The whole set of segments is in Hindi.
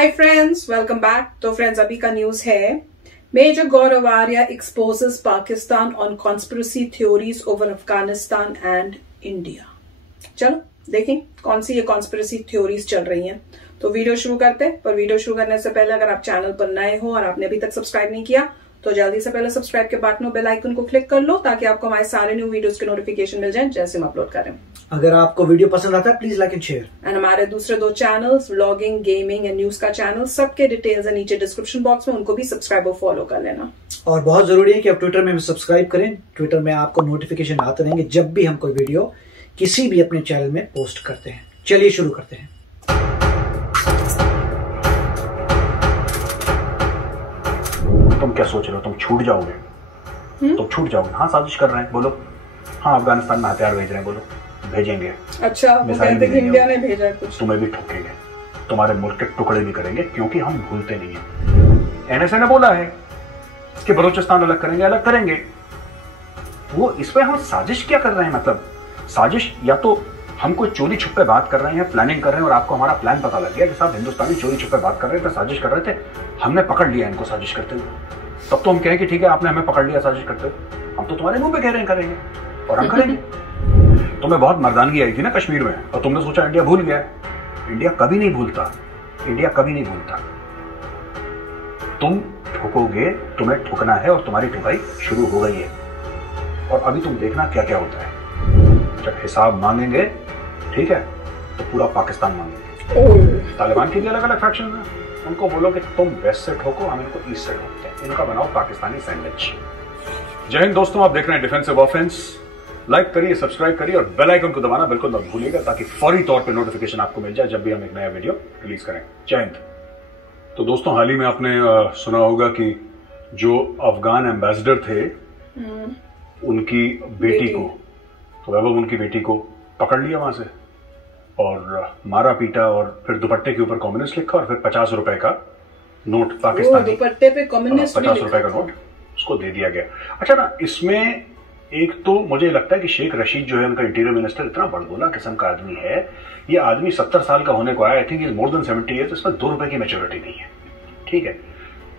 हाय फ्रेंड्स, वेलकम बैक। तो फ्रेंड्स, अभी का न्यूज है, major Gaurav Arya exposes Pakistan on conspiracy theories over Afghanistan and India. चलो देखें कौन सी ये कॉन्स्पिरेसी थ्योरीज चल रही हैं। तो वीडियो शुरू करते हैं, पर वीडियो शुरू करने से पहले अगर आप चैनल पर नए हो और आपने अभी तक सब्सक्राइब नहीं किया तो जल्दी से पहले सब्सक्राइब के बटन और बेल आइकन को क्लिक कर लो ताकि आपको हमारे सारे न्यू वीडियोस के नोटिफिकेशन मिल जाए जैसे हम अपलोड करें। अगर आपको वीडियो पसंद आता है please like and share. And हमारे दूसरे दो channels, vlogging, gaming and news का चैनल, सबके डिटेल्स है नीचे डिस्क्रिप्शन बॉक्स में, उनको भी सब्सक्राइब और फॉलो कर लेना। और बहुत जरूरी है कि आप ट्विटर में सब्सक्राइब करें। ट्विटर में आपको नोटिफिकेशन आते रहेंगे जब भी हम कोई वीडियो किसी भी अपने चैनल में पोस्ट करते हैं। चलिए शुरू करते हैं। तुम क्या सोच रहे हो? तुम छूट जाओगे? तुम छूट जाओगे? हाँ, साजिश कर रहे हैं, बोलो। हाँ, अफगानिस्तान में हथियार भेज रहे हैं, बोलो। भेजेंगे। अच्छा, इंडिया ने भेजा कुछ। तुम्हें भी ठोकेंगे, तुम्हारे मुल्क के टुकड़े भी करेंगे, क्योंकि हम भूलते नहीं है। एनएसए ने बोला है कि बलूचिस्तान अलग करेंगे, अलग करेंगे। वो इस पे हम साजिश क्या कर रहे हैं? मतलब साजिश, या तो हम कोई चोरी छुप पे बात कर रहे हैं, प्लानिंग कर रहे हैं और आपको हमारा प्लान पता लग गया कि साहब हिंदुस्तानी चोरी छुप पे बात कर रहे थे, साजिश कर रहे थे, हमने पकड़ लिया इनको साजिश करते हुए। तब तो हम कहें कि ठीक है, आपने हमें पकड़ लिया साजिश करते हुए, हम तो तुम्हारे मुंह पे कह रहे हैं करेंगे, और हम करेंगे। तुम्हें बहुत मर्दानगी आई थी ना कश्मीर में, और तुमने सोचा इंडिया भूल गया। इंडिया कभी नहीं भूलता, इंडिया कभी नहीं भूलता। तुम ठोकोगे, तुम्हें ठोकना है, और तुम्हारी ठुकाई शुरू हो गई है। और अभी तुम देखना क्या क्या होता है। जब हिसाब मांगेंगे, ठीक है, तो पूरा पाकिस्तान मांगेंगे। तालिबान के भी अलग अलग फैक्शन है, उनको बोलो कि तुम वेस्ट से ठोको, हम इनको ईस्ट से ठोकते हैं, इनका बनाओ पाकिस्तानी सैंडविच। जय हिंद दोस्तों, आप देख रहे हैं डिफेंसिव ऑफेंस। लाइक करिए, सब्सक्राइब करिए और बेल आइकन को दबाना बिल्कुल मत भूलिएगा, ताकि फौरी तौर पे नोटिफिकेशन आपको मिल जाए जब भी हम एक नया वीडियो रिलीज करें। जय हिंद। तो दोस्तों, हाल ही में आपने सुना होगा कि जो अफगान एम्बेसडर थे, उनकी बेटी को, तो वैभव उनकी बेटी को पकड़ लिया वहां से और मारा पीटा, और फिर दुपट्टे के ऊपर कम्युनिस्ट लिखा, और फिर 50 रुपए का नोट पाकिस्तानी, दुपट्टे पे कम्युनिस्ट 50 रुपए का नोट उसको दे दिया गया। अच्छा ना, इसमें एक तो मुझे लगता है कि शेख रशीद जो है उनका इंटीरियर मिनिस्टर, इतना बड़बोला किस्म का आदमी है। ये आदमी 70 साल का होने को आया, I think is more than 70 years. इसमें 2 रुपए की मैच्योरिटी नहीं है, ठीक है।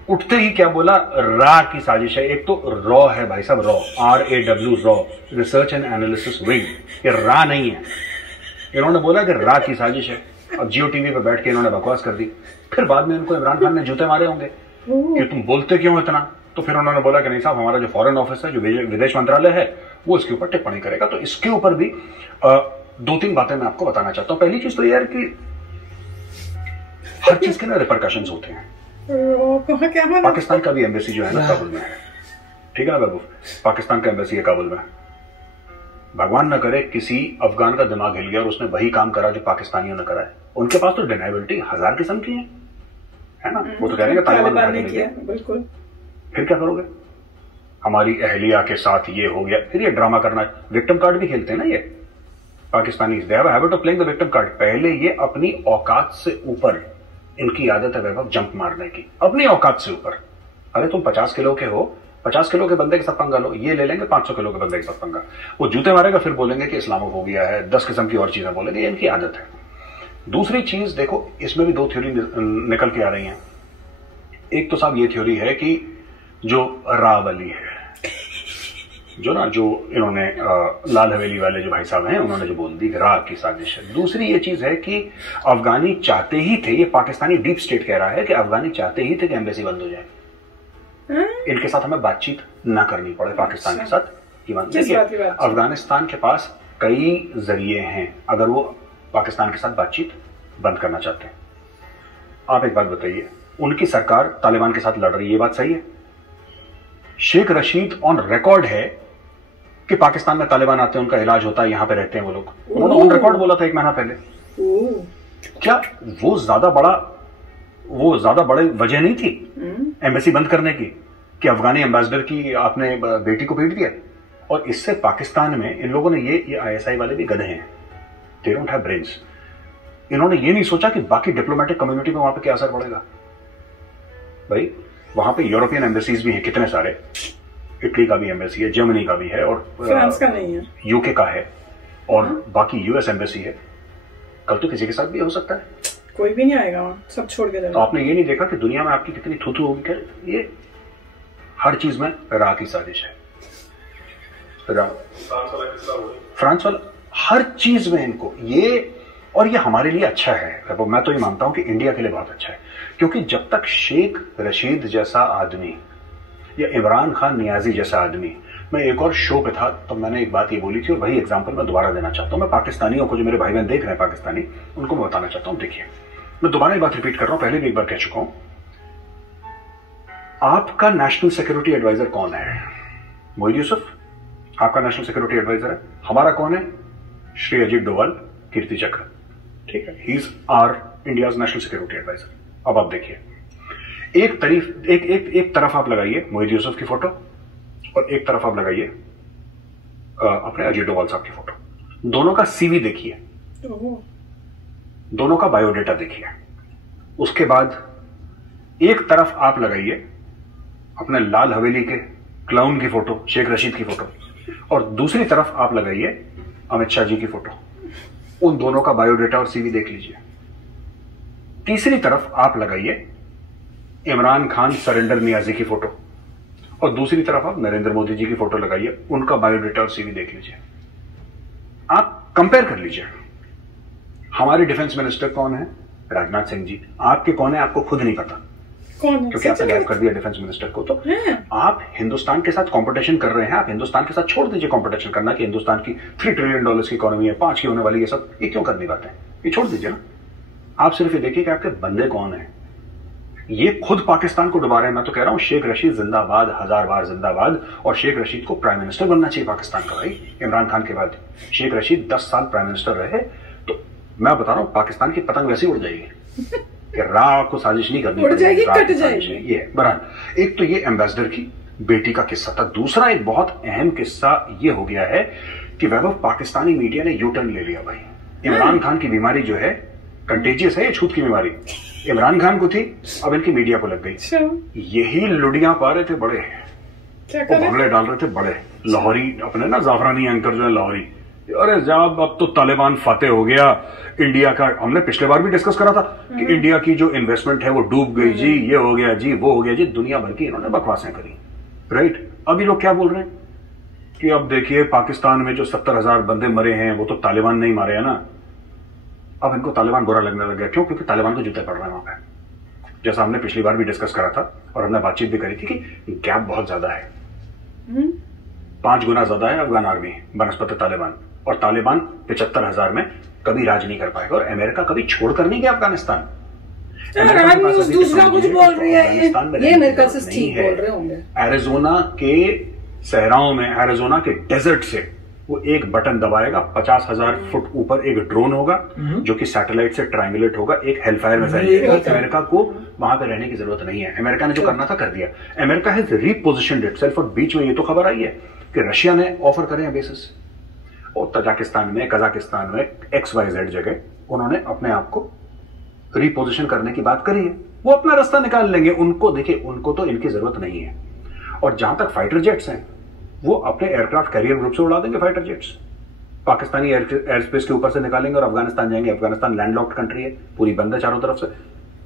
उठते ही क्या बोला? रा की साजिश है। एक तो रॉ है भाई साहब, raw, RAW, raw, research and analysis wing. ये रा नहीं है। इन्होंने बोला कि रा की साजिश है। अब जियो टीवी पे बैठ के इन्होंने बकवास कर दी। फिर बाद में इनको इमरान खान ने जूते मारे होंगे कि तुम बोलते क्यों इतना। तो फिर उन्होंने बोला कि नहीं साहब, हमारा जो फॉरेन ऑफिस है, जो विदेश मंत्रालय है, वो इसके ऊपर टिप्पणी करेगा। तो इसके ऊपर भी 2-3 बातें मैं आपको बताना चाहता हूं। पहली चीज तो यार कि हर चीज के ना रिपरकशंस होते हैं। पाकिस्तान का भी एम्बेसी जो है ना काबुल में है, ठीक है ना बाबू? पाकिस्तान का एम्बेसी है काबुल में। भगवान न करे किसी अफगान का दिमाग हिल गया और उसने वही काम करा जो पाकिस्तानियों ने करा है। उनके पास तो डिनाइबिलिटी 1000 किस्म की है ना। वो तो कह रहे हैं तालिबान ने किया, बिल्कुल। फिर क्या करोगे? हमारी अहलिया के साथ ये हो गया, फिर ये ड्रामा करना। विक्टिम कार्ड भी खेलते हैं ना ये Pakistani, they have a habit of playing the victim card. पहले ये अपनी औकात से ऊपर, इनकी आदत है वैभव जंप मारने की, अपनी औकात से ऊपर। अरे तुम 50 किलो के हो, 50 किलो के बंदे के साथ पंगा लो, ये ले लेंगे 500 किलो के बंदे के साथ पंगा। वो जूते मारेगा, फिर बोलेंगे कि इस्लामोफोबिया है, 10 किस्म की और चीजें बोलेंगे, इनकी आदत है। दूसरी चीज देखो, इसमें भी 2 थ्योरी निकल के आ रही हैं। एक तो साहब ये थ्योरी है कि जो रावली है, जो ना, जो इन्होंने लाल हवेली वाले जो भाई साहब हैं, उन्होंने जो बोल दी रा की साजिश है। दूसरी ये चीज है कि अफगानी चाहते ही थे, ये पाकिस्तानी डीप स्टेट कह रहा है कि अफगानी चाहते ही थे कि एम्बेसी बंद हो जाए, इनके साथ हमें बातचीत ना करनी पड़े पाकिस्तान के साथ। देखिए, अफगानिस्तान के पास कई जरिए हैं अगर वो पाकिस्तान के साथ बातचीत बंद करना चाहते हैं। आप एक बात बताइए, उनकी सरकार तालिबान के साथ लड़ रही है, ये बात सही है? शेख रशीद ऑन रिकॉर्ड है कि पाकिस्तान में तालिबान आते हैं, उनका इलाज होता है, यहां पे रहते हैं वो लोग। उन्होंने ऑन रिकॉर्ड बोला था 1 महीना पहले। क्या वो ज्यादा बड़ी वजह नहीं थी एम्बेसी बंद करने की कि अफगानी एम्बेसडर की आपने बेटी को पीट दिया? और इससे पाकिस्तान में इन लोगों ने ये ISI वाले भी गधे हैं, दे डोंट हैव ब्रेन्स। इन्होंने ये नहीं सोचा कि बाकी डिप्लोमेटिक कम्युनिटी में वहां पे क्या असर पड़ेगा। भाई वहां पे यूरोपियन एम्बेसीज भी हैं कितने सारे, इटली का भी एम्बेसी है, जर्मनी का भी है, और फ्रांस का नहीं है, यूके का है, और बाकी US एम्बेसी है। कल तो किसी के साथ भी हो सकता है। कोई भी नहीं आएगा वहाँ, सब छोड़ के तो जाएगा। आपने ये नहीं देखा कि दुनिया में आपकी कितनी थू होगी? क्या ये हर चीज में रा की साजिश है। फ्रांस वाला हर चीज में इनको ये, और ये हमारे लिए अच्छा है। मैं तो ये मानता हूं कि इंडिया के लिए बहुत अच्छा है, क्योंकि जब तक शेख रशीद जैसा आदमी या इमरान खान नियाजी जैसा आदमी, मैं एक और शो पे था तो मैंने एक बात ये बोली थी और वही एग्जांपल मैं दोबारा देना चाहता हूं। मैं पाकिस्तानियों को, जो मेरे भाई बहन देख रहे हैं पाकिस्तानी, उनको मैं बताना चाहता हूं। देखिए, मैं दोबारा ये बात रिपीट कर रहा हूं, पहले भी एक बार कह चुका हूं। आपका नेशनल सिक्योरिटी एडवाइजर कौन है? मोहित यूसुफ आपका नेशनल सिक्योरिटी एडवाइजर है। हमारा कौन है? श्री अजीत डोवाल, कीर्ति चक्र, ठीक है। He is our India's national security adviser. अब आप देखिए, एक तरफ आप लगाइए मोहित यूसुफ की फोटो और एक तरफ आप लगाइए अपने अजीत डोवाल साहब की फोटो। दोनों का सीवी देखिए, दोनों का बायोडेटा देखिए। उसके बाद एक तरफ आप लगाइए अपने लाल हवेली के क्लाउन की फोटो, शेख रशीद की फोटो, और दूसरी तरफ आप लगाइए अमित शाह जी की फोटो। उन दोनों का बायोडेटा और सीवी देख लीजिए। तीसरी तरफ आप लगाइए इमरान खान सरेंडर नियाजी की फोटो और दूसरी तरफ आप नरेंद्र मोदी जी की फोटो लगाइए, उनका बायोडेटा और सीवी देख लीजिए। आप कंपेयर कर लीजिए। हमारे डिफेंस मिनिस्टर कौन है? राजनाथ सिंह जी। आपके कौन है आपको खुद नहीं पता, कौन है? क्योंकि आपने गैप कर दिया डिफेंस मिनिस्टर को। तो आप हिंदुस्तान के साथ कंपटीशन कर रहे हैं। आप हिंदुस्तान के साथ छोड़ दीजिए कंपटीशन करना कि हिंदुस्तान की $3 ट्रिलियन की इकोनॉमी है, 5 की होने वाली है, सब ये क्यों करनी बात है? ये छोड़ दीजिए ना। आप सिर्फ ये देखिए कि आपके बंदे कौन है। ये खुद पाकिस्तान को डुबा रहे हैं। मैं तो कह रहा हूं शेख रशीद जिंदाबाद, 1000 बार जिंदाबाद। और शेख रशीद को प्राइम मिनिस्टर बनना चाहिए पाकिस्तान का। भाई, इमरान खान के बाद शेख रशीद 10 साल प्राइम मिनिस्टर रहे, तो मैं बता रहा हूं पाकिस्तान की पतंग वैसे उड़ जाएगी कि राह को साजिश नहीं करनी, उड़ जाएगी, कट जाएगी। ये बहरहाल एक तो ये एम्बेसडर की बेटी का किस्सा था। दूसरा एक बहुत अहम किस्सा ये हो गया है कि वैभव, पाकिस्तानी मीडिया ने यू टर्न ले लिया। भाई, इमरान खान की बीमारी जो है कंटेजियस है, ये छूत की बीमारी इमरान खान को थी, अब इनकी मीडिया को लग गई। यही लुडियां पा रहे थे बड़े, हमले डाल रहे थे बड़े। लाहौरी अपने ना जाफरानी एंकर जो है लाहौरी, अरे जब अब तो तालिबान फाते हो गया इंडिया का। हमने पिछले बार भी डिस्कस करा था कि इंडिया की जो इन्वेस्टमेंट है वो डूब गई जी, ये हो गया जी, वो हो गया जी। दुनिया भर की इन्होंने बकवासें करी, राइट। अभी लोग क्या बोल रहे हैं कि अब देखिए पाकिस्तान में जो 70,000 बंदे मरे हैं वो तो तालिबान नहीं मारे हैं ना। अब इनको तालिबान बुरा लगने लग गया। क्यों? क्योंकि तालिबान को जूते पड़ रहे हैं वहां पे। जैसा हमने पिछली बार भी डिस्कस करा था और हमने बातचीत भी करी थी कि गैप बहुत ज्यादा है। 5 गुना ज्यादा है अफगान आर्मी बनस्पत तालिबान, और तालिबान 75,000 में कभी राज नहीं कर पाएगा। और अमेरिका कभी छोड़कर नहीं गया अफगानिस्तान। दूसरा कुछ बोल रही है, ये मेरे ख्याल से ठीक बोल रहे होंगे। एरिजोना के सहराओं में, एरिजोना के डेजर्ट से वो एक बटन दबाएगा, 50,000 फुट ऊपर एक ड्रोन होगा जो कि सैटेलाइट से ट्रायंगुलेट होगा, एक हेलफायर में फैलेगा। अमेरिका को वहां पे रहने की जरूरत नहीं है। अमेरिका ने जो करना था कर दिया। America has repositioned itself. और बीच में ये तो खबर आई है कि रशिया ने ऑफर करे हैं बेसिस, और तजाकिस्तान में, कजाकिस्तान में, XYZ जगह उन्होंने अपने आप को रिपोजिशन करने की बात करी है। वो अपना रास्ता निकाल लेंगे। उनको देखिए, उनको तो इनकी जरूरत नहीं है। और जहां तक फाइटर जेट्स हैं, वो अपने एयरक्राफ्ट कैरियर ग्रुप से उड़ा देंगे fighter jets. Pakistani air space के ऊपर से निकालेंगे और अफगानिस्तान जाएंगे। अफगानिस्तान लैंडलॉक्ड कंट्री है, पूरी बंद है चारों तरफ से।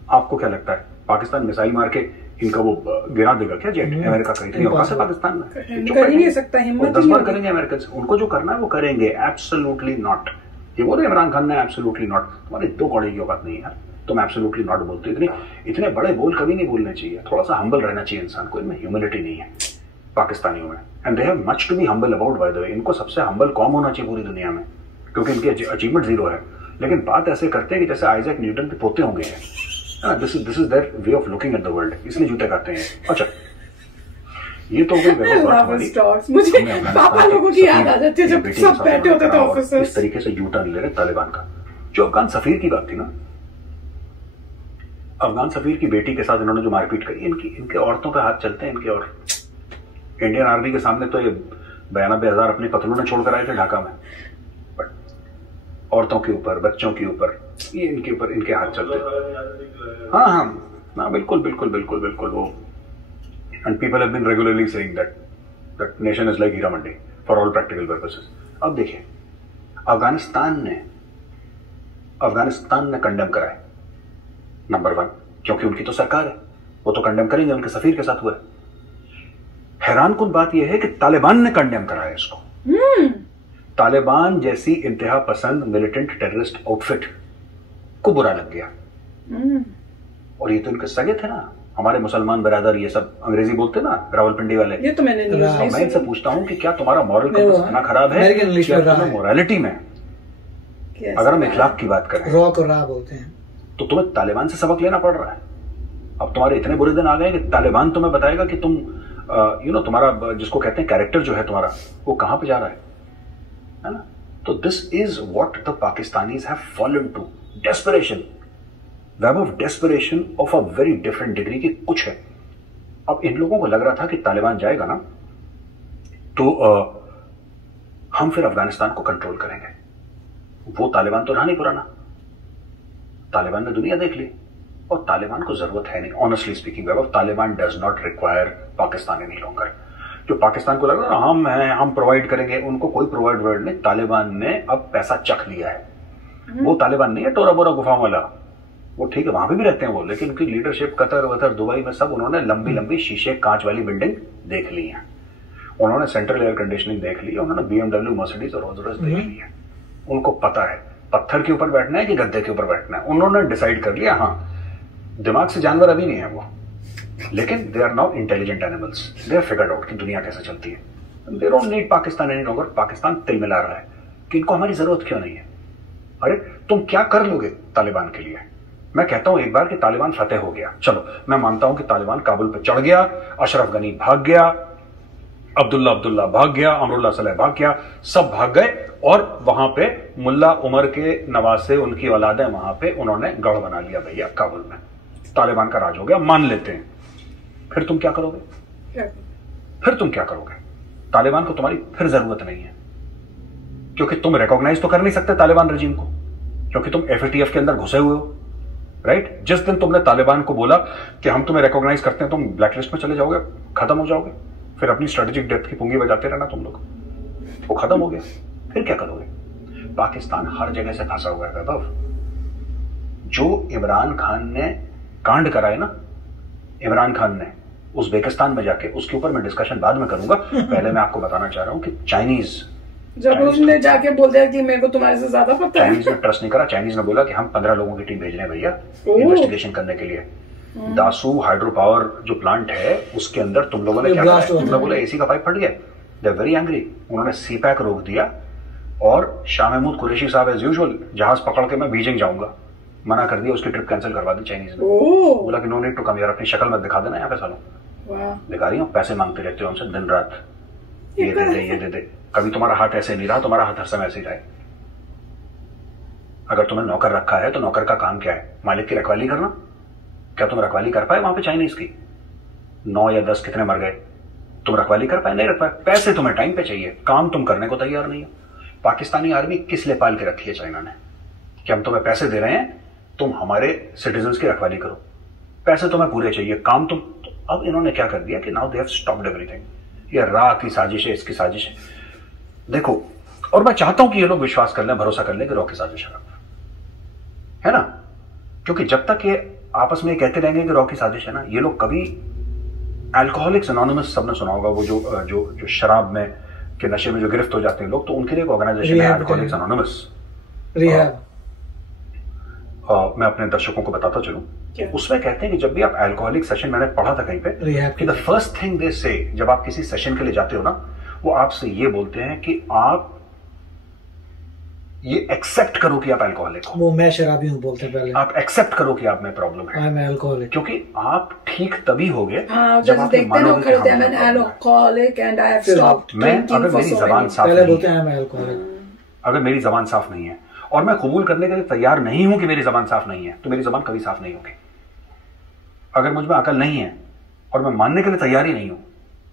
आपको क्या लगता है पाकिस्तान मिसाइल मार के इनका वो गिरा देगा क्या जेट? अमेरिका का इतनी औकात है पाकिस्तान में? कर ही नहीं सकता, हिम्मत 10 बार करेंगे अमेरिकन से। उनको जो करना है वो करेंगे। Absolutely not. ये बोले इमरान खान ने एब्सोल्युटली नॉट। तुम्हारी 2 कौड़े की औकात नहीं है यार, तुम एब्सोल्युटली नॉट बोलते। इतने बड़े बोल कभी नहीं बोलने चाहिए। थोड़ा सा हम्बल रहना चाहिए इंसान को। इनमें ह्यूमिलिटी नहीं है पाकिस्तानियों में, and they have much to be humble about. By the way, इनको सबसे हम्बल कौम होना चाहिए पूरी दुनिया में, क्योंकि इनकी अचीवमेंट 0 है। लेकिन बात ऐसे करते हैं कि जैसे आइजैक न्यूटन के पोते होंगे। This is their way of looking at the world, इसलिए जूते खाते हैं। अच्छा, ये तो मुझे पापा लोगों की याद आ जाती है जब सब बैठे होते थे ऑफिसर्स। इस तरीके से यू टर्न ले रहे तालिबान का। जो अफगान सफीर की बात थी ना, अफगान सफीर की बेटी के साथ इन्होंने जो मारपीट करी, इनके औरतों पे हाथ चलते हैं इनके। और इंडियन आर्मी के सामने तो ये 92,000 अपनी पतलूं ने छोड़कर आए थे ढाका में, बट औरतों के ऊपर, बच्चों के ऊपर, ये इनके ऊपर इनके हाथ चलते। हाँ, बिल्कुल बिल्कुल बिल्कुल बिल्कुल वो। And people have been regularly saying that nation is like Hira Mandi for all practical purposes. अब देखिए, अफगानिस्तान ने कंडेम करा है नंबर 1, क्योंकि उनकी तो सरकार है, वो तो कंडेम करेंगे, उनके सफीर के साथ हुआ है। हैरान कुन बात यह है कि तालिबान ने कंडेम करा है इसको। तालिबान जैसी इंतहा पसंद मिलिटेंट टेररिस्ट आउटफिट को बुरा लग गया। और ये तो इनके सगे थे ना, हमारे मुसलमान बरादर, ये सब अंग्रेजी बोलते ना, रावलपिंडी वाले। ये तो मैंने न्यूज़ नहीं मैं इनसे पूछता हूं कि क्या तुम्हारा मॉरल कंपास इतना खराब है कि मोरालिटी में, अगर हम इखलाक की बात करें, रॉक और रा बोलते हैं, तो तुम्हें तालिबान से सबक लेना पड़ रहा है। अब तुम्हारे इतने बुरे दिन आ गए कि तालिबान तुम्हें बताएगा कि तुम तुम्हारा जिसको कहते हैं कैरेक्टर जो है तुम्हारा, वो कहां पे जा रहा है ना। तो this is what the Pakistanis have fallen to, desperation, web of desperation of a very different degree की कुछ है। अब इन लोगों को लग रहा था कि तालिबान जाएगा ना तो हम फिर अफगानिस्तान को कंट्रोल करेंगे। वो तालिबान तो रहा नहीं पुराना, तालिबान ने दुनिया देख ली और तालिबान को जरूरत है नहीं। Honestly speaking, web of Taliban does not require Pakistan any longer. जो पाकिस्तान को लग रहा है हम हैं, हम प्रोवाइड करेंगे, उनको कोई प्रोवाइड नहीं। तालिबान ने अब पैसा चख लिया है। वो तालिबान नहीं है टोरा बोरा गुफा वाला, वो ठीक है वहां भी रहते हैं वो, लेकिन उनकी लीडरशिप कतर वतर दुबई में सब उन्होंने लंबी लंबी शीशे कांच वाली बिल्डिंग देख ली है, उन्होंने सेंट्रल एयर कंडीशनिंग देख ली, उन्होंने BMW मर्सिडीज और रोल्स रॉयस देख ली है। उनको पता है पत्थर के ऊपर बैठना है कि गद्दे के ऊपर बैठना है, उन्होंने डिसाइड कर लिया। हाँ, दिमाग से जानवर अभी नहीं है वो, लेकिन they are now intelligent animals, they have figured out कि दुनिया कैसे चलती है। They don't need Pakistan any longer. Pakistan तिल मिला रहा है कि इनको हमारी जरूरत क्यों नहीं है। अरे तुम क्या कर लोगे तालिबान के लिए? मैं कहता हूं एक बार कि तालिबान फतेह हो गया, चलो मैं मानता हूं कि तालिबान काबुल पे चढ़ गया, अशरफ गनी भाग गया, अब्दुल्ला भाग गया, अमरुल्लाह सलेह भाग गया, सब भाग गए और वहां पे मुल्ला उमर के नवासे, उनकी औलादें वहां पे उन्होंने गढ़ बना लिया भैया काबुल में, तालिबान का राज हो गया, मान लेते हैं। फिर तुम क्या करोगे? फिर तुम क्या करोगे? तालिबान को तुम्हारी फिर जरूरत नहीं है, क्योंकि तुम रिकॉग्नाइज तो कर नहीं सकते तालिबान रजीम को, क्योंकि तुम FATF के अंदर घुसे हुए हो, राइट? जिस दिन तुमने तालिबान को बोला कि हम तुम्हें रिकॉग्नाइज करते हैं, तुम ब्लैकलिस्ट में चले जाओगे, खत्म हो जाओगे, फिर अपनी स्ट्रेटेजिक डेप्थ की पुंगी बजाते रहना तुम लोग, वो खत्म हो गया। फिर क्या करोगे? पाकिस्तान हर जगह से फंसा हुआ है वैभव। जो इमरान खान ने कांड कराए ना, इमरान खान ने उज्बेकिस्तान में जाके, उसके ऊपर मैं डिस्कशन बाद में करूंगा। पहले मैं आपको बताना चाह रहा हूं कि चाइनीज जब उसने जाके बोल दिया कि मेरे को तुम्हारे से ज्यादा पता है, चाइनीज ने ट्रस्ट नहीं करा। चाइनीज ने बोला कि हम 15 लोगों की टीम भेज रहे हैं भैया इन्वेस्टिगेशन करने के लिए। दासू हाइड्रो पावर जो प्लांट है उसके अंदर तुम लोगों ने क्या किया? तुमने बोला AC का पाइप फट गया। They are very angry. उन्होंने CPAC रोक दिया और शाह महमूद कुरैशी साहब एज यूजुअल जहाज पकड़ के मैं बीजिंग जाऊंगा, मना कर दिया, उसकी ट्रिप कैंसिल करवा दी चाइनीज ने। बोला कि नो नीड टू कम यार, अपनी शक्ल मत दिखा देना यहाँ पे सालों, दिखा रही हूँ, पैसे मांगते रहते हो उनसे दिन रात, ये दे दे ये दे दे। कभी तुम्हारा हाथ ऐसे नहीं रहा, तुम्हारा हाथ हर समय ऐसे ही रहे। अगर तुम्हें नौकर रखा है तो नौकर का काम क्या है? मालिक की रखवाली करना। क्या तुम रखवाली कर पाए वहां पे चाइनीज की? 9 या 10 कितने मर गए? तुम रखवाली कर पाए? नहीं रख पाए। पैसे तुम्हें टाइम पे चाहिए, काम तुम करने को तैयार नहीं हो। पाकिस्तानी आर्मी किस लिए पाल के रखी है चाइना ने? कि हम तुम्हें पैसे दे रहे हैं, तुम हमारे सिटीजन्स की रखवाली करो, पैसे तुम्हें पूरे चाहिए, काम तुम। अब इन्होंने क्या कर दिया कि now they have stopped everything. ये रा की साजिश है, इसकी साजिश है। देखो, और मैं चाहता हूं कि ये लोग विश्वास कर लें, भरोसा कर लें कि रॉ की साजिश है ना, क्योंकि जब तक ये आपस में कहते रहेंगे कि रॉ की साजिश है ना, ये लोग कभी अल्कोहलिक्स एनोनिमस सबने सुना होगा, वो जो शराब में के नशे में जो गिरफ्त हो जाते हैं लोग, तो उनके लिए एक ऑर्गेनाइजेशन है अल्कोहलिक्स एनोनिमस, रिहैब। मैं अपने दर्शकों को बताता चलूं, उसमें कहते हैं कि जब भी आप अल्कोहलिक सेशन, मैंने पढ़ा था कहीं पे कि द फर्स्ट थिंग दे से, जब आप किसी सेशन के लिए जाते हो ना, वो आपसे ये बोलते हैं कि आप ये एक्सेप्ट करो कि आप अल्कोहलिक हो। वो मैं शराबी हूं बोलते पहले। आप एक्सेप्ट करो कि आप में प्रॉब्लम है, मैं अल्कोहलिक, क्योंकि आप ठीक तभी होगे जब आप मानोगे कि मैं alcoholic and I have stopped drinking. अगर मेरी जबान साफ पहले बोलते हैं मैं अल्कोहलिक, अगर मेरी जबान साफ नहीं है और मैं कबूल करने के लिए तैयार नहीं हूं कि मेरी जबान साफ नहीं है, तो मेरी जबान कभी साफ नहीं होगी। अगर मुझ में अकल नहीं है और मैं मानने के लिए तैयार ही नहीं हूं,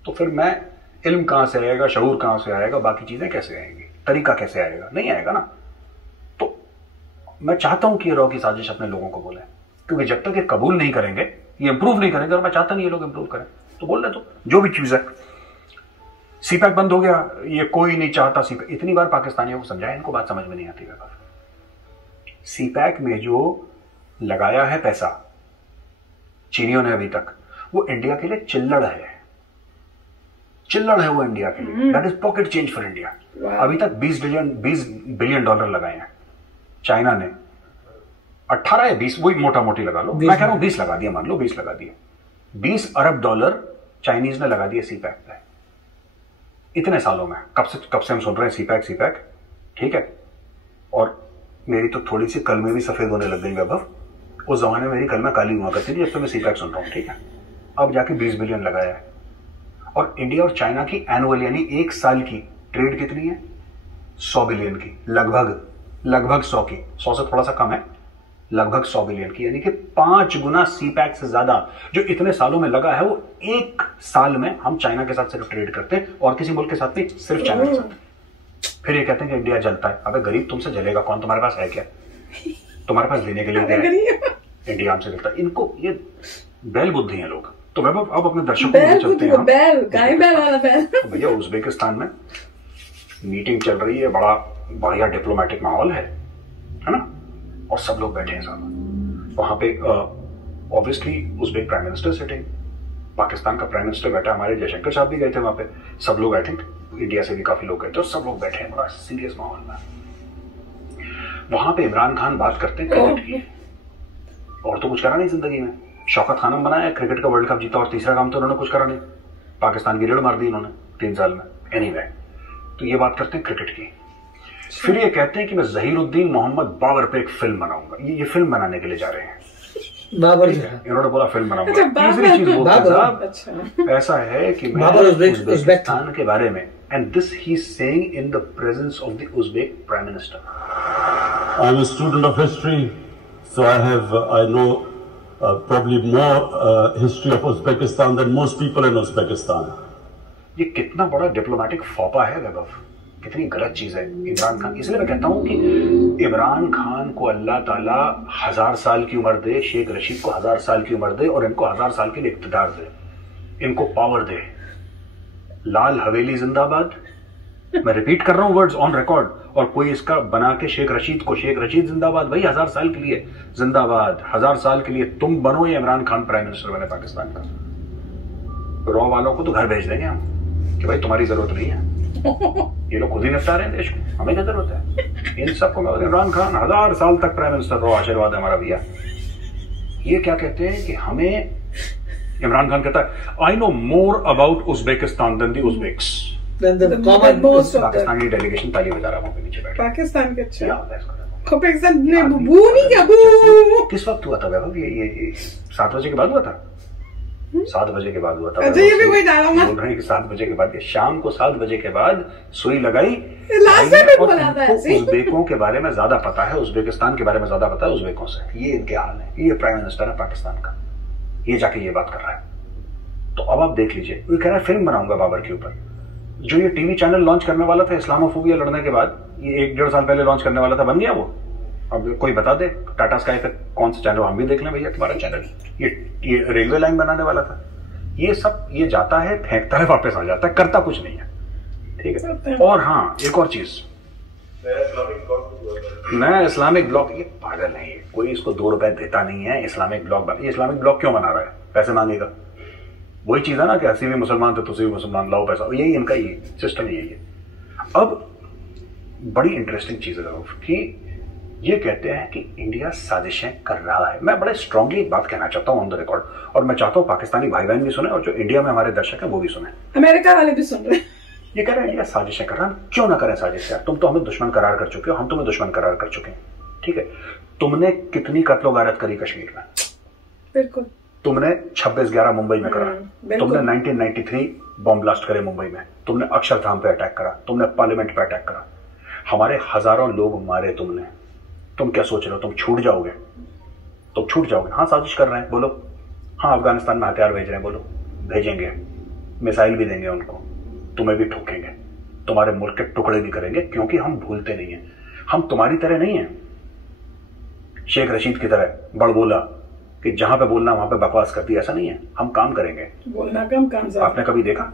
तो फिर मैं इल्म कहां से आएगा, शऊर कहां से आएगा, बाकी चीजें कैसे आएंगी, तरीका कैसे आएगा? नहीं आएगा ना। तो मैं चाहता हूं कि ये रॉ की साजिश अपने लोगों को बोले, क्योंकि जब तक ये कबूल नहीं करेंगे, ये इंप्रूव नहीं करेंगे, और मैं चाहता नहीं ये लोग इंप्रूव करें, तो बोल रहे तो जो भी चीज है। CPAC बंद हो गया, ये कोई नहीं चाहता CPAC। इतनी बार पाकिस्तानियों को समझाया, इनको बात समझ में नहीं आती। CPAC में जो लगाया है पैसा चीनियों ने अभी तक, वो इंडिया के लिए चिल्लड़ है, चिल्लड़ है वो इंडिया के लिए। That is pocket change for India. अभी तक 20 बिलियन डॉलर लगाए हैं चाइना ने, 18 या 20, वही मोटा मोटी लगा लो, मैं कह रहा हूं 20 लगा दिया, मान लो 20 लगा दिए, 20 अरब डॉलर चाइनीज ने लगा दिए सीपैक पे इतने सालों में। कब से हम सुन रहे हैं सीपैक, ठीक है। और मेरी तो थोड़ी सी कलमें भी सफेद होने लग गई वैभव, उस जमाने में मेरी कलमें काली हुआ करती थी जब तो मैं सीपैक सुन रहा हूं, ठीक है। अब जाके 20 बिलियन लगाया है। और इंडिया और चाइना की एनुअल यानी एक साल की ट्रेड कितनी है? 100 बिलियन की, लगभग 100 की, 100 से थोड़ा सा कम है, लगभग 100 बिलियन की, यानी कि 5 गुना सीपैक से ज्यादा जो इतने सालों में लगा है, वो एक साल में हम चाइना के साथ सिर्फ ट्रेड करते हैं और किसी मुल्क के साथ नहीं, सिर्फ चाइना के साथ। फिर ये कहते हैं कि इंडिया जलता है। अबे गरीब तुमसे जलेगा कौन? तुम्हारे पास है क्या? तुम्हारे पास देने के लिए क्या है? इंडिया हमसे जलता है। इनको ये बैल बुद्धि है लोग। तो वैभव अब अपने दर्शकों को चलते हैं। भैया उज्बेकिस्तान में मीटिंग चल रही है, बड़ा बढ़िया डिप्लोमेटिक माहौल है ना, और सब लोग बैठे हैं साथ। वहां पे obviously Uzbek prime minister sitting, Pakistan का प्राइम मिनिस्टर बैठा, हमारे जयशंकर साहब भी गए थे वहां पे, सब लोग, आई थिंक इंडिया से भी काफी लोग गए थे, और सब लोग बैठे हैं बड़ा सीरियस माहौल में। वहां पे इमरान खान बात करते हैं क्रिकेट की, और तो कुछ करा नहीं जिंदगी में। शौकत खानम बनाया, क्रिकेट का वर्ल्ड कप जीता, और तीसरा काम तो उन्होंने कुछ करा नहीं, पाकिस्तान की रेड मार दी इन्होंने 3 साल में। एनीवे, तो ये बात करते हैं क्रिकेट की। फिर ये कहते हैं कि मैं जहीरुद्दीन मोहम्मद बाबर पे एक फिल्म बनाऊंगा। ये फिल्म बनाने के लिए जा रहे हैं बाबर, इन्होंने बोला फिल्म बनाऊंगा। तीसरी चीज बोलते साहब ऐसा है कि मैं उज्बेकिस्तान के बारे में, and this he is saying in the presence of the Uzbek prime minister. I am a student of history, so I know probably more history of Uzbekistan than most people in Uzbekistan. ये कितना बड़ा डिप्लोमेटिक फौपा है वैभव, कितनी गलत चीज है इमरान खान। इसलिए मैं कहता हूं कि इमरान खान को अल्लाह ताला 1000 साल की उम्र दे, शेख रशीद को 1000 साल की उम्र दे, और इनको 1000 साल के लिए इक्तदार दे, इनको पावर दे। लाल हवेली जिंदाबाद, मैं रिपीट कर रहा हूं वर्ड्स ऑन रिकॉर्ड, और कोई इसका बना के शेख रशीद जिंदाबाद, भाई 1000 साल के लिए जिंदाबाद, 1000 साल के लिए तुम बनो या इमरान खान प्राइम मिनिस्टर बने पाकिस्तान का। रॉ वालों को तो घर भेज देंगे हम कि भाई तुम्हारी जरूरत नहीं है, ये लोग खुद ही निपटा रहे हैं देश को, हमें क्या जरूरत है इन सबको। इमरान खान 1000 साल तक प्राइम मिनिस्टर रहो, आशीर्वाद है हमारा भैया। ये क्या कहते हैं कि हमें, इमरान खान कहता है I know more about Uzbekistan than the Uzbeks. Pakistani delegation ताली बजा रहा वहां पे नीचे बैठे, पाकिस्तान के। अच्छा, किस वक्त हुआ था वैभव? ये 7 बजे के बाद हुआ था, 7 बजे के बाद हुआ था। अच्छा, ये भी कोई डालूंगा। बोल रहे हैं कि 7 बजे के बाद, शाम को 7 बजे के बाद सुई लगाई। उज्बेकों के बारे में ज्यादा पता है, उज्बेकिस्तान के बारे में ज्यादा पता है उज्बेकों से। ये इनके हाल है। ये प्राइम मिनिस्टर है पाकिस्तान का, ये जाके ये बात कर रहा है। तो अब आप देख लीजिए, वो कह रहा है फिल्म बनाऊंगा बाबर के ऊपर। जो ये टीवी चैनल लॉन्च करने वाला था इस्लामोफोबिया लड़ने के बाद, ये 1-1.5 साल पहले लॉन्च करने वाला था, बन गया वो। अब कोई बता दे टाटा स्काई पे कौन सा चैनल, हम भी देख लें भैया तुम्हारा चैनल। ये रेलवे लाइन बनाने वाला था। ये सब ये जाता है, फेंकता है, वापस आ जाता है, करता कुछ नहीं है, ठीक है। और हाँ, एक और चीज, नया इस्लामिक ब्लॉक, ये पागल है, ये कोई इसको 2 रुपए देता नहीं है इस्लामिक ब्लॉक। ये इस्लामिक ब्लॉक क्यों बना रहा है? पैसे मांगेगा। वही चीज है ना कि हसी भी मुसलमान थे, तुसी भी मुसलमान, लाओ पैसा। यही इनका ये सिस्टम यही है। अब बड़ी इंटरेस्टिंग चीज है कि ये कहते हैं कि इंडिया साजिशें कर रहा है। मैं बड़े स्ट्रांगली एक बात कहना चाहता हूं ऑन द रिकॉर्ड, और मैं चाहता हूं पाकिस्तानी भाई बहन भी सुने, और जो इंडिया में हमारे दर्शक हैं वो भी सुने, अमेरिका वाले भी सुन रहे हैं। ये कह रहे हैं इंडिया साजिशें कर रहा है। क्यों ना करें साजिश यार? तुम तो हमें दुश्मन करार कर चुके हो, हम तुम्हें दुश्मन करार कर चुके हैं, ठीक है। तुमने कितनी कत्लो गारत करी कश्मीर में? बिल्कुल। तुमने 26/11 मुंबई में करा, तुमने 1993 बॉम्ब ब्लास्ट करे मुंबई में, तुमने अक्षरधाम पे अटैक करा, तुमने पार्लियामेंट पे अटैक करा, हमारे हजारों लोग मारे तुमने। तुम क्या सोच रहे हो? तुम छूट जाओगे? तुम छूट जाओगे? हाँ, साजिश कर रहे हैं, बोलो। हाँ, अफगानिस्तान में हथियार भेज रहे हैं, बोलो। भेजेंगे, मिसाइल भी देंगे उनको, तुम्हें भी ठोकेंगे, तुम्हारे मुल्क के टुकड़े भी करेंगे, क्योंकि हम भूलते नहीं है। हम तुम्हारी तरह नहीं है, शेख रशीद की तरह बड़बोला कि जहां पे बोलना वहां पे बकवास करती, ऐसा नहीं है। हम काम करेंगे, बोलना कम, काम ज्यादा। आपने कभी देखा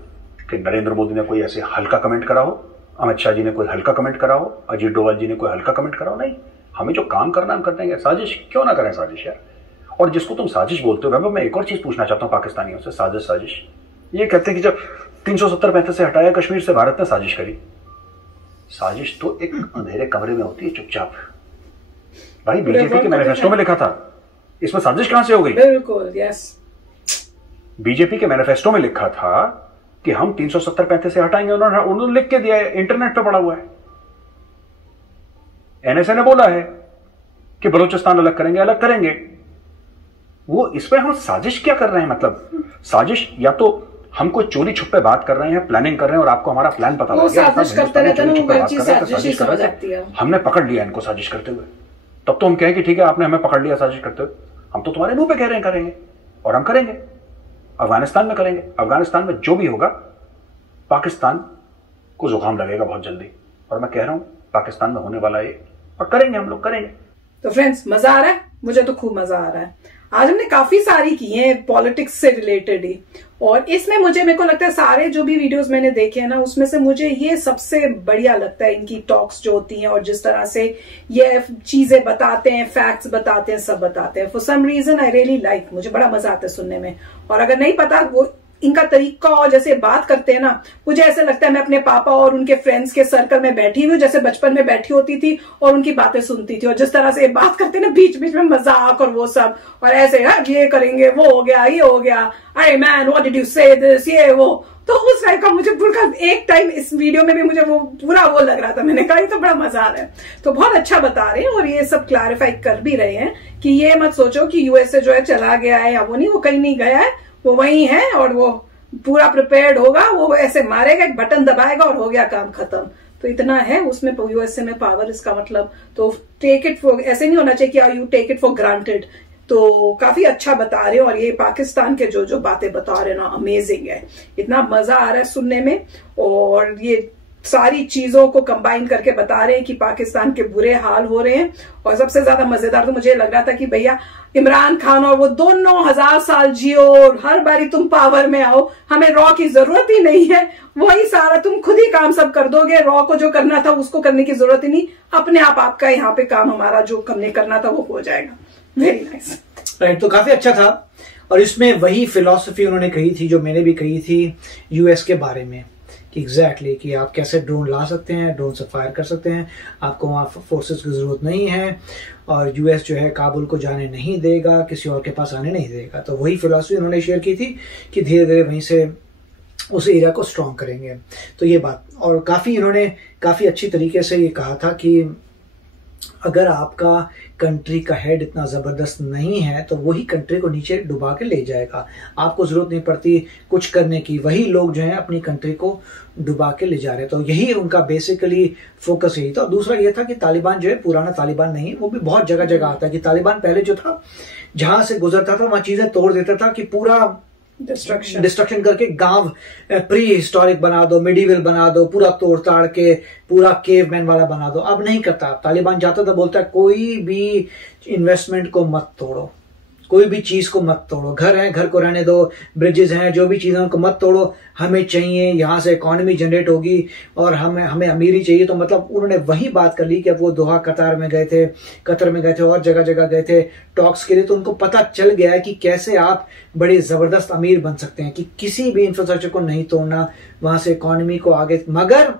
कि नरेंद्र मोदी ने कोई ऐसे हल्का कमेंट करा हो, अमित शाह जी ने कोई हल्का कमेंट करा हो, अजीत डोभाल जी ने कोई हल्का कमेंट करा हो? नहीं, हमें जो काम करना हम कर देंगे, साजिश क्यों ना करें साजिश यार। और जिसको तुम साजिश बोलते हो, वैभव मैं एक और चीज पूछना चाहता हूँ पाकिस्तानियों से, साजिश ये कहते हैं कि जब 370-35 से हटाया कश्मीर से, भारत ने साजिश करी। साजिश तो एक अंधेरे कमरे में होती है चुपचाप। भाई बीजेपी के मैनिफेस्टो में लिखा था, इसमें साजिश कहां से हो गई? बिल्कुल यस, बीजेपी के मैनिफेस्टो में लिखा था कि हम 370-35 से हटाएंगे, उन्होंने लिख के दिया है, इंटरनेट पे पड़ा हुआ है। एनएसए ने बोला है कि बलूचिस्तान अलग करेंगे। वो इसमें हम साजिश क्या कर रहे हैं? मतलब साजिश या तो हम कोई चोरी छुपे बात कर रहे हैं, प्लानिंग कर रहे हैं और आपको हमारा प्लान पता लग गया, हमने पकड़ लिया इनको साजिश करते हुए, तब तो हम कहें कि ठीक है आपने हमें पकड़ लिया साजिश करते हुए, हम तो तुम्हारे मुंह पे कह रहे हैं करेंगे, और हम करेंगे। अफगानिस्तान में करेंगे, अफगानिस्तान में जो भी होगा पाकिस्तान को जुकाम लगेगा बहुत जल्दी, और मैं कह रहा हूं पाकिस्तान में होने वाला है, और करेंगे, हम लोग करेंगे। तो फ्रेंड्स मजा आ रहा है, मुझे तो खूब मजा आ रहा है। आज हमने काफी सारी की हैं पॉलिटिक्स से रिलेटेड ही, और इसमें मेरे को लगता है सारे जो भी वीडियोस मैंने देखे हैं ना, उसमें से मुझे ये सबसे बढ़िया लगता है इनकी टॉक्स जो होती हैं, और जिस तरह से ये चीजें बताते हैं, फैक्ट्स बताते हैं, सब बताते हैं। For some reason I really like, मुझे बड़ा मजा आता है सुनने में। और अगर नहीं पता वो इनका तरीका और जैसे बात करते हैं ना, मुझे ऐसे लगता है मैं अपने पापा और उनके फ्रेंड्स के सर्कल में बैठी हुई, जैसे बचपन में बैठी होती थी और उनकी बातें सुनती थी, और जिस तरह से बात करते हैं ना बीच बीच में मजाक और वो सब, और ऐसे ये करेंगे, वो हो गया, ये हो गया, अरे मैन व्हाट डिड यू से दिस, ये वो। तो उस टाइप का मुझे पूरा एक टाइम इस वीडियो में भी मुझे वो पूरा वो लग रहा था, मैंने कहा ये तो बड़ा मजा आ रहा है। तो बहुत अच्छा बता रहे हैं, और ये सब क्लैरिफाई कर भी रहे हैं कि ये मत सोचो कि यूएसए जो है चला गया है या वो नहीं, वो कहीं नहीं गया है, वो वही है, और वो पूरा प्रिपेयर्ड होगा, वो ऐसे मारेगा, एक बटन दबाएगा और हो गया काम खत्म। तो इतना है उसमें यूएसए में पावर, इसका मतलब तो टेक इट फॉर, ऐसे नहीं होना चाहिए कि you take it for granted. तो काफी अच्छा बता रहे हो, और ये पाकिस्तान के जो जो बातें बता रहे हैं ना, अमेजिंग है, इतना मजा आ रहा है सुनने में। और ये सारी चीजों को कंबाइन करके बता रहे हैं कि पाकिस्तान के बुरे हाल हो रहे हैं। और सबसे ज्यादा मजेदार तो मुझे लग रहा था कि भैया इमरान खान और वो दोनों 1000 साल जियो, और हर बारी तुम पावर में आओ, हमें रॉ की जरूरत ही नहीं है, वही सारा तुम खुद ही काम सब कर दोगे, रॉ को जो करना था उसको करने की जरूरत ही नहीं, अपने आप आपका यहाँ पे काम, हमारा जो करने करना था वो हो जाएगा। Very nice, right. तो काफी अच्छा था, और इसमें वही फिलॉसफी उन्होंने कही थी जो मैंने भी कही थी यूएस के बारे में, कि एग्जैक्टली कि आप कैसे ड्रोन ला सकते हैं, ड्रोन से फायर कर सकते हैं, आपको वहां फोर्सेस की जरूरत नहीं है, और यूएस जो है काबुल को जाने नहीं देगा, किसी और के पास आने नहीं देगा। तो वही फिलॉसफी उन्होंने शेयर की थी कि धीरे धीरे वहीं से उस एरिया को स्ट्रॉन्ग करेंगे। तो ये बात, और इन्होंने काफी अच्छी तरीके से ये कहा था कि अगर आपका कंट्री का हेड इतना जबरदस्त नहीं है तो वही कंट्री को नीचे डुबा के ले जाएगा, आपको जरूरत नहीं पड़ती कुछ करने की, वही लोग जो है अपनी कंट्री को डुबा के ले जा रहे हैं। तो यही उनका बेसिकली फोकस यही था। दूसरा ये था कि तालिबान जो है पुराना तालिबान नहीं, वो भी बहुत जगह जगह आता है कि तालिबान पहले जो था जहां से गुजरता था वहां चीजें तोड़ देता था, कि पूरा डिस्ट्रक्शन करके गांव प्री हिस्टोरिक बना दो, मिडिवल बना दो, पूरा तोड़ ताड़ के पूरा केवमैन वाला बना दो। अब नहीं करता, तालिबान जाता था बोलता है कोई भी इन्वेस्टमेंट को मत तोड़ो, कोई भी चीज को मत तोड़ो, घर है घर को रहने दो, ब्रिजेस हैं, जो भी चीजें उनको मत तोड़ो, हमें चाहिए, यहाँ से इकोनॉमी जनरेट होगी और हमें अमीरी चाहिए। तो मतलब उन्होंने वही बात कर ली कि अब वो दोहा कतर में गए थे और जगह जगह गए थे टॉक्स के लिए, तो उनको पता चल गया है कि कैसे आप बड़े जबरदस्त अमीर बन सकते हैं, कि किसी भी इंफ्रास्ट्रक्चर को नहीं तोड़ना, वहां से इकोनॉमी को आगे, मगर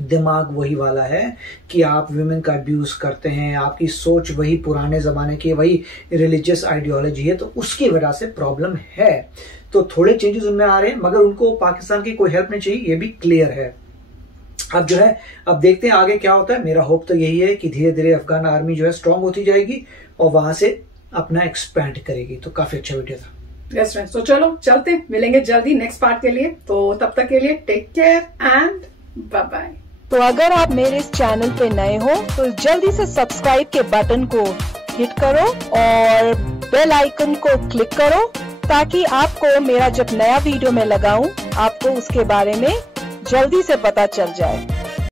दिमाग वही वाला है कि आप विमेन का अब्यूज करते हैं, आपकी सोच वही पुराने जमाने की, वही रिलीजियस आइडियोलॉजी है, तो उसकी वजह से प्रॉब्लम है। तो थोड़े चेंजेस उनमें आ रहे हैं, मगर उनको पाकिस्तान की कोई हेल्प नहीं चाहिए, ये भी क्लियर है। अब जो है, अब देखते हैं आगे क्या होता है। मेरा होप तो यही है कि धीरे धीरे अफगान आर्मी जो है स्ट्रांग होती जाएगी और वहां से अपना एक्सपैंड करेगी। तो काफी अच्छा वीडियो था। यस फ्रेंड्स, तो चलो चलते, मिलेंगे जल्दी नेक्स्ट पार्ट के लिए। तो तब तक के लिए take care and bye bye. तो अगर आप मेरे इस चैनल पे नए हो तो जल्दी से सब्सक्राइब के बटन को हिट करो और बेल आइकन को क्लिक करो, ताकि आपको मेरा जब नया वीडियो मैं लगाऊं आपको उसके बारे में जल्दी से पता चल जाए।